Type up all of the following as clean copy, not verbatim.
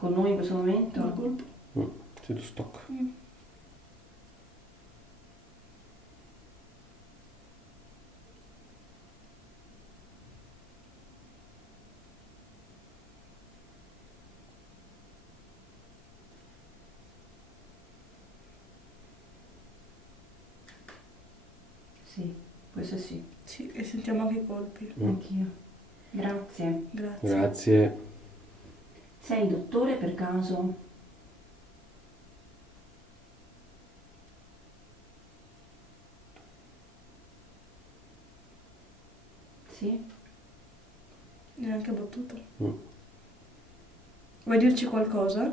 con noi in questo momento? Nel colpo. Sei tu stock. Sì, questo sì. Sì, e sentiamo anche i colpi. Anch'io. Grazie. Grazie. Grazie. Sei il dottore per caso? Sì? Neanche battuta. Mm. Vuoi dirci qualcosa?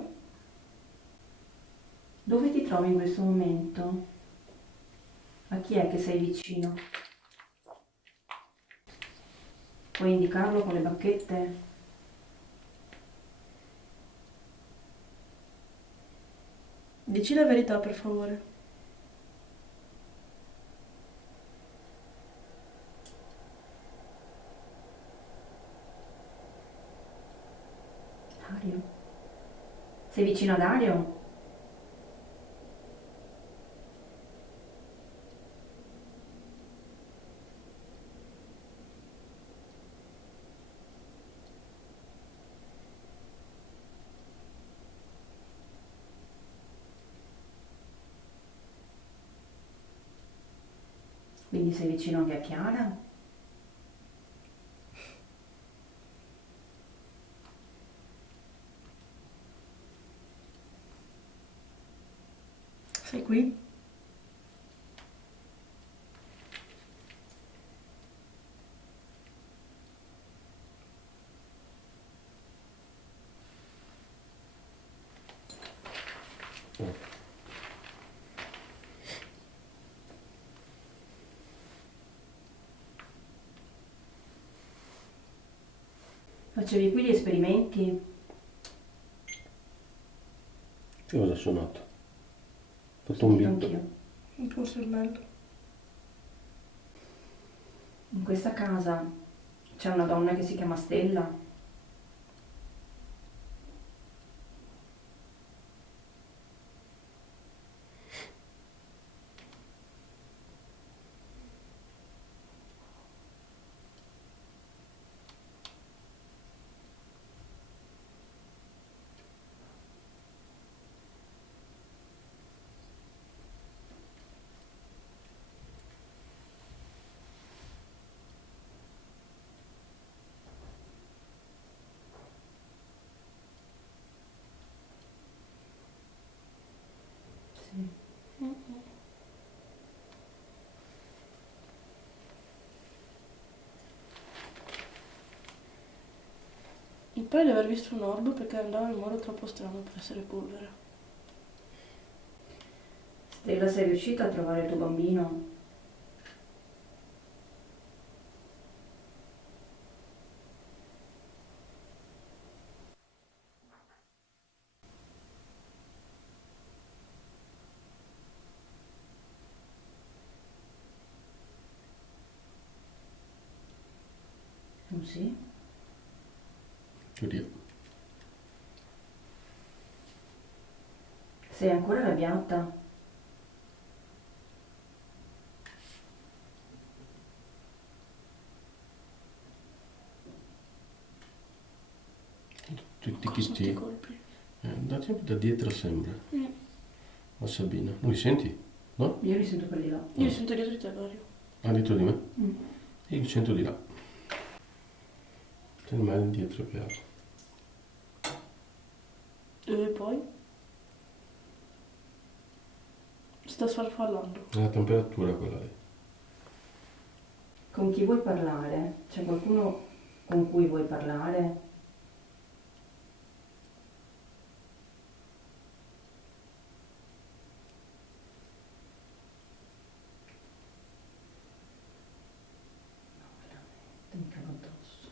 Dove ti trovi in questo momento? A chi è che sei vicino? Puoi indicarlo con le bacchette? Dici la verità, per favore. Dario? Sei vicino a Dario? Quindi sei vicino anche a Chiara? Sei qui? Facevi qui gli esperimenti? Che cosa ha suonato? Ho Ho fatto un sentito bip. anch'io. Forse è meglio. In questa casa c'è una donna che si chiama Stella? Sì. Il pare di aver visto un orbo perché andava in modo troppo strano per essere polvere. Stella, sei riuscita a trovare il tuo bambino? Un sì? Oddio. Sei ancora arrabbiata? Tutti Cosa sti chi colpi? andate da dietro sembra. La Sabina. Non li senti? No? Io li sento per di là. Io li sento dietro di te, Dario. Ah, dietro di me? Mm. E io li sento di là. C'è il male dietro che altro. E poi? Sta sfarfallando. È la temperatura quella lì. Con chi vuoi parlare? C'è qualcuno con cui vuoi parlare? No, veramente, mi cavo addosso.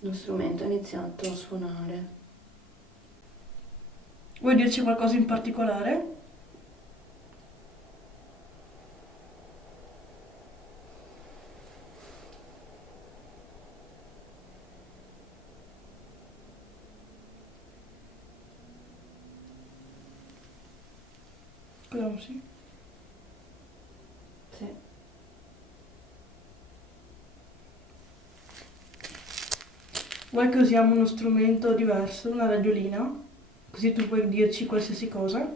Lo strumento ha iniziato a suonare. Vuoi dirci qualcosa in particolare? Speriamo sì. Sì. Vuoi che usiamo uno strumento diverso, una radiolina? Così tu puoi dirci qualsiasi cosa?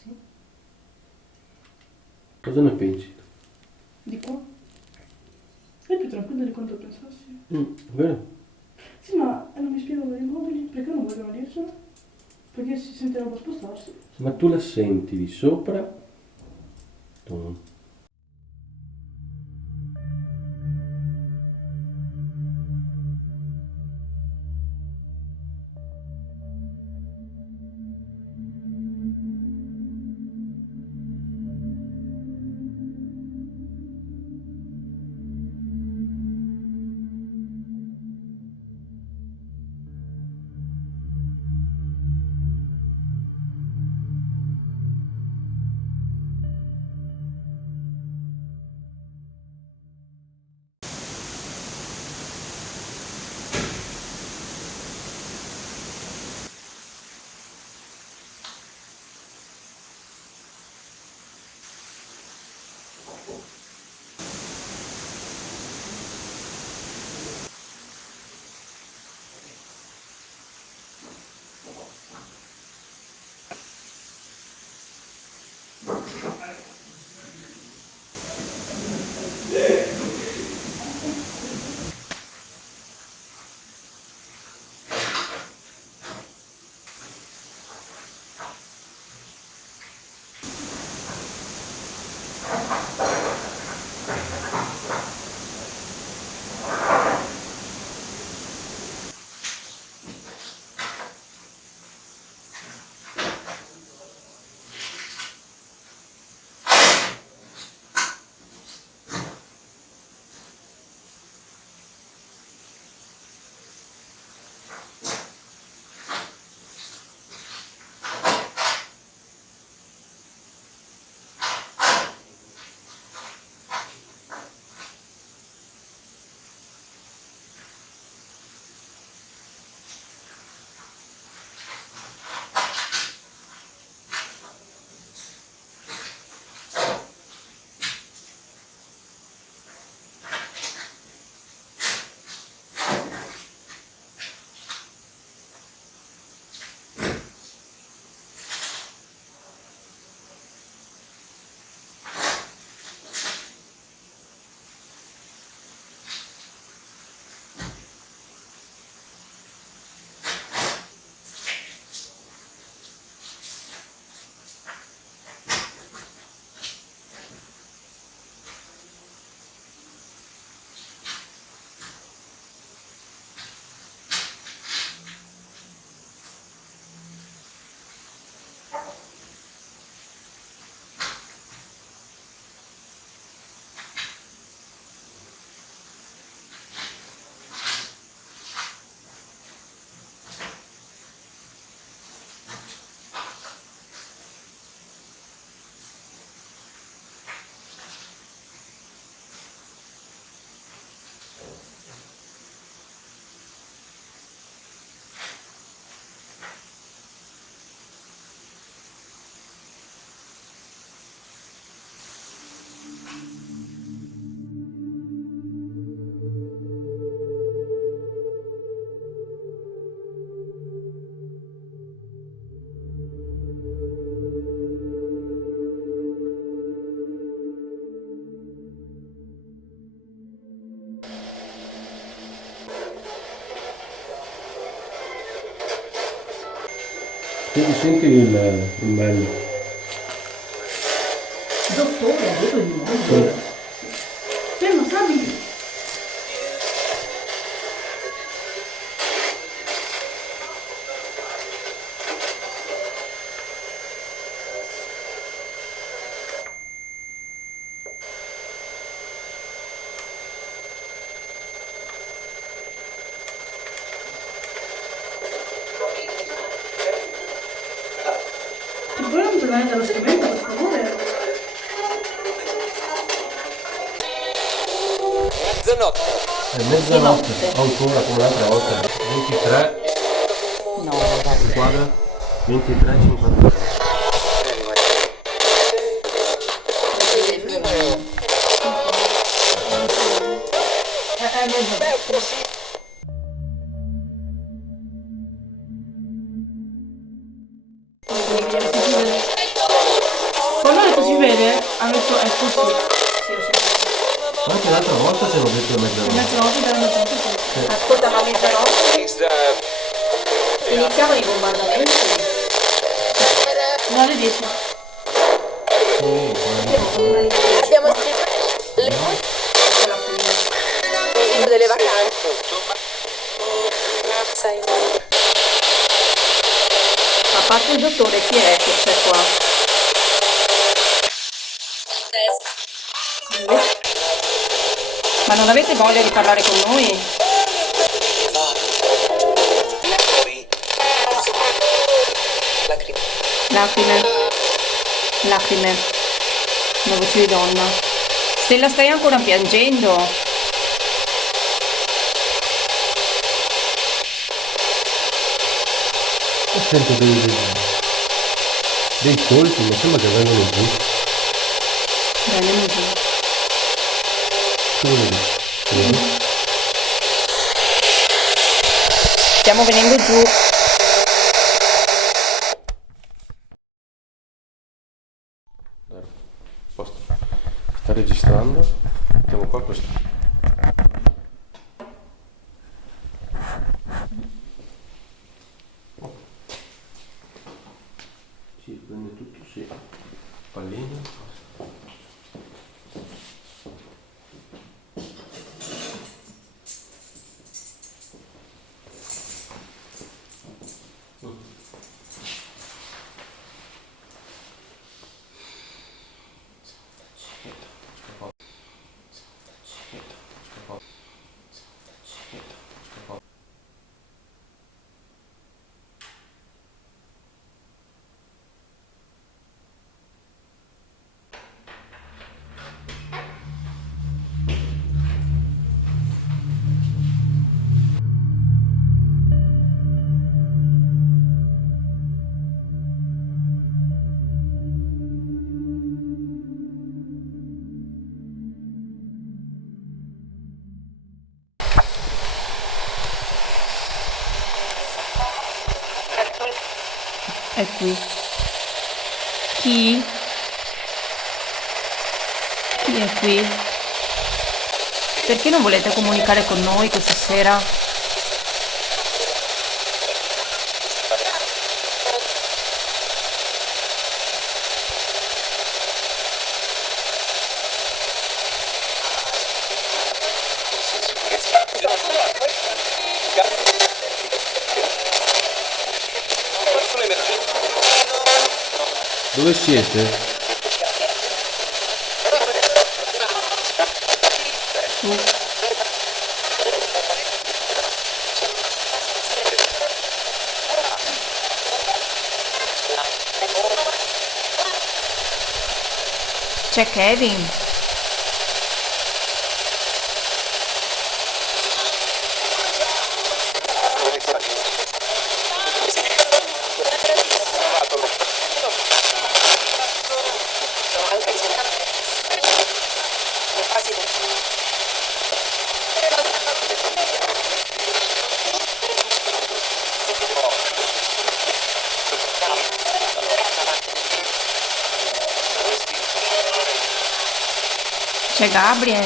Sì. Cosa ne pensi? Di qua? È più tranquillo di quanto pensassi. Vero? Sì, ma non mi spiegano i mobili, perché non vogliono dircelo? Perché si sente roba spostarsi. Ma tu la senti di sopra? Tu. Senti il meglio. Dottore, vedo di nuovo. Fermo, Sabi! Ti puoi allontanare dallo strumento, per favore? mezzanotte. È mezzanotte, ancora come l'altra volta. 23, No, vabbè. guarda, 23:53. Quando ho detto si vede, ha detto è così. Anche l'altra volta ci hanno detto mezzanotte. Mezzanotte dalla mezzanotte sì. Ascolta, ma mezzanotte iniziavano i bombardamenti? No, alle 10. Sì, guarda. Abbiamo delle vacanze. Sai. A parte il dottore, chi è che c'è qua? Ma non avete voglia di parlare con noi? Lacrime. Lacrime. Una voce di donna. Stella, stai ancora piangendo? Sento dei colpi, mi sembra che vengono giù. Andiamo giù. Tu lo vedi? Stiamo venendo giù. Posto. Sta registrando. Mettiamo qua questo. Sì, prende tutto, sì. Pallino. È qui. Chi? Chi è qui? Perché non volete comunicare con noi questa sera? Dove siete? Su. C'è Kevin. C'è Gabriel.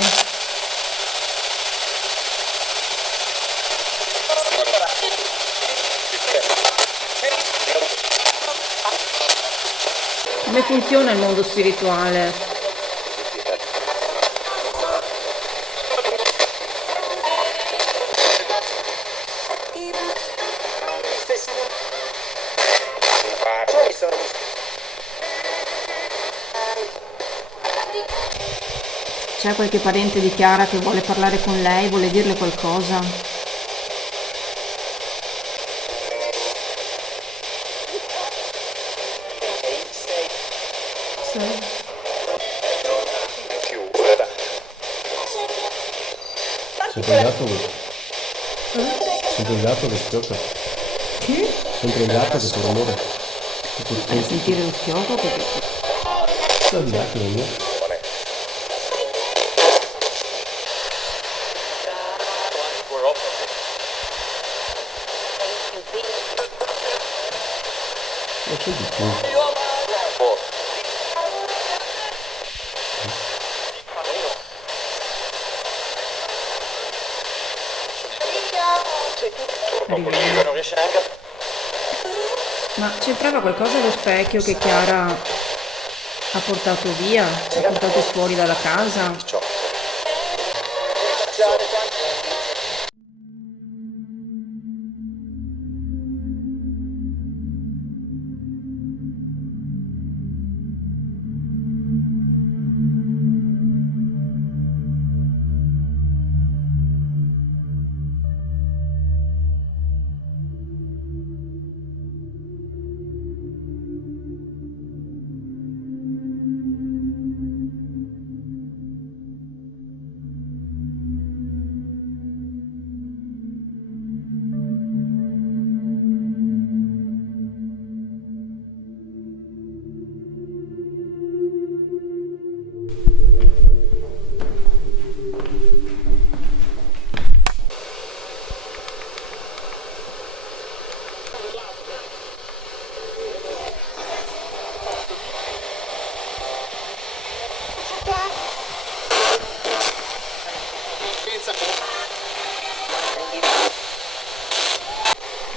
Come funziona il mondo spirituale? C'è qualche parente di Chiara che vuole parlare con lei, vuole dirle qualcosa? Sempre il gatto che... Sempre il gatto che schiocca. Che? Sempre il gatto che fa rumore. Per sentire lo schiocco perché Sta il gatto del mio. Ma c'è di più. Ma c'entrava qualcosa lo specchio che Chiara ha portato via, ha portato fuori dalla casa?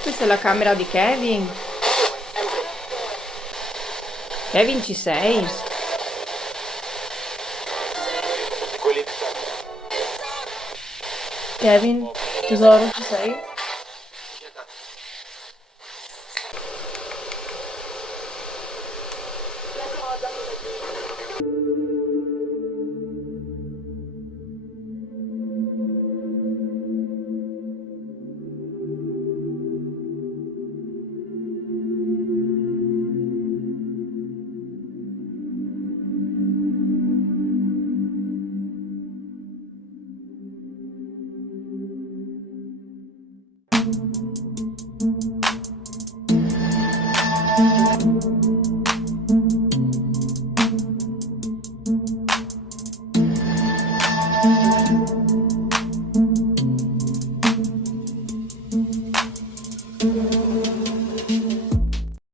Questa è la camera di Kevin. Kevin, ci sei? Kevin, tesoro, ci sei?